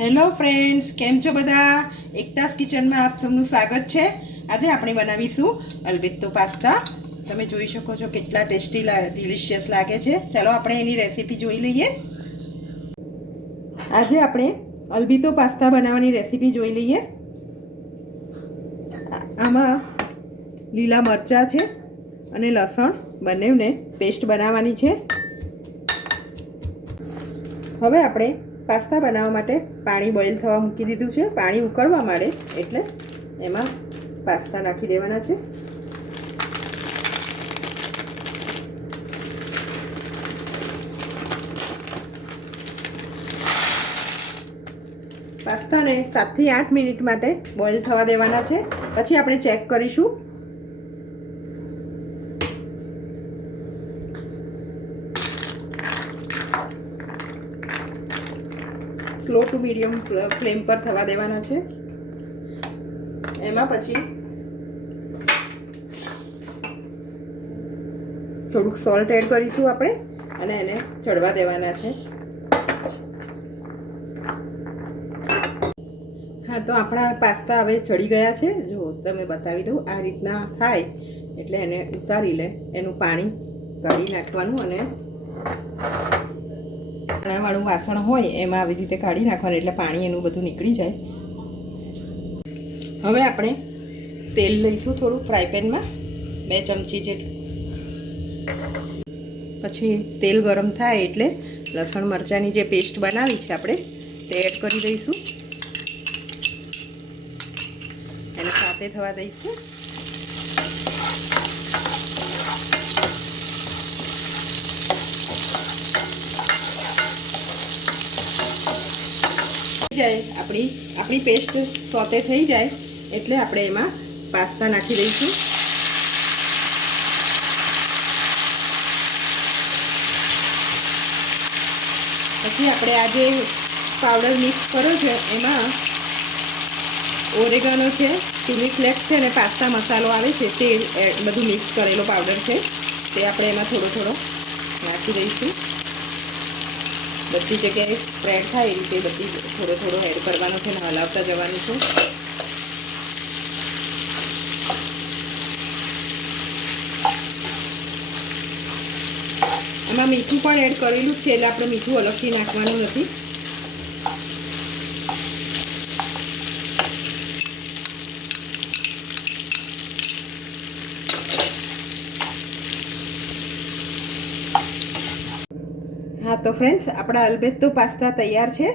Hello friends, કેમ છો બધા? એકતાસ કિચનમાં આપ સૌનું સ્વાગત છે। આજે આપણે બનાવીશું અલ્બેત્તો પાસ્તા। તમે જોઈ શકો છો કેટલા ટેસ્ટી ડિલિશિયસ લાગે છે। ચાલો આપણે એની રેસીપી જોઈ લઈએ। આજે આપણે અલ્બેત્તો પાસ્તા બનાવવાની રેસીપી જોઈ લઈએ। આમાં લીલા મરચાં છે અને લસણ બંનેને પેસ્ટ બનાવવાની છે। હવે આપણે પાસ્તા બનાવવા માટે પાણી બોઇલ થવા મૂકી દીધું છે। પાણી ઉકળવા માંડે એટલે એમાં પાસ્તા નાખી દેવાના છે। પાસ્તાને 7 થી 8 મિનિટ માટે બોઇલ થવા દેવાના છે। પછી આપણે ચેક કરીશું। સ્લો ટુ મીડિયમ ફ્લેમ પર થવા દેવાના છે। એમાં પછી થોડુંક સોલ્ટ એડ કરીશું આપણે અને એને ચડવા દેવાના છે। હા, તો આપણા પાસ્તા હવે ચડી ગયા છે। જો તમે બતાવી દઉં, આ રીતના થાય એટલે એને ઉતારી લે, એનું પાણી કાઢી નાખવાનું અને વાળું વાસણ હોય એમાં આવી રીતે કાઢી નાખવાનું એટલે પાણી એનું બધું નીકળી જાય। હવે આપણે તેલ લઈશું થોડું ફ્રાય પેનમાં, 2 ચમચી જેટલું। પછી તેલ ગરમ થાય એટલે લસણ મરચાંની જે પેસ્ટ બનાવી છે આપણે તે એડ કરી દઈશું, એને સાથે થવા દઈશું। આપણી પેસ્ટ સોતે થઈ જાય એટલે આપણે એમાં પાસ્તા નાખી દઈશું। પછી આપણે આ જે પાવડર મિક્સ કર્યો છે એમાં ઓરેગાનો છે, ચીલી ફ્લેક્સ છે અને પાસ્તા મસાલો આવે છે તે બધું મિક્સ કરેલો પાવડર છે તે આપણે એમાં થોડો થોડો નાખી દઈશું। બધી જગ્યાએ સ્પ્રેડ થાય એ રીતે બધી થોડો થોડો એડ કરવાનો છે અને હલાવતા જવાનું છે। આમાં મીઠું પણ એડ કરેલું છે એટલે આપણે મીઠું અલગથી નાખવાનું નથી। હા, તો ફ્રેન્ડ્સ, આપણા અલ્બેત્તો પાસ્તા તૈયાર છે।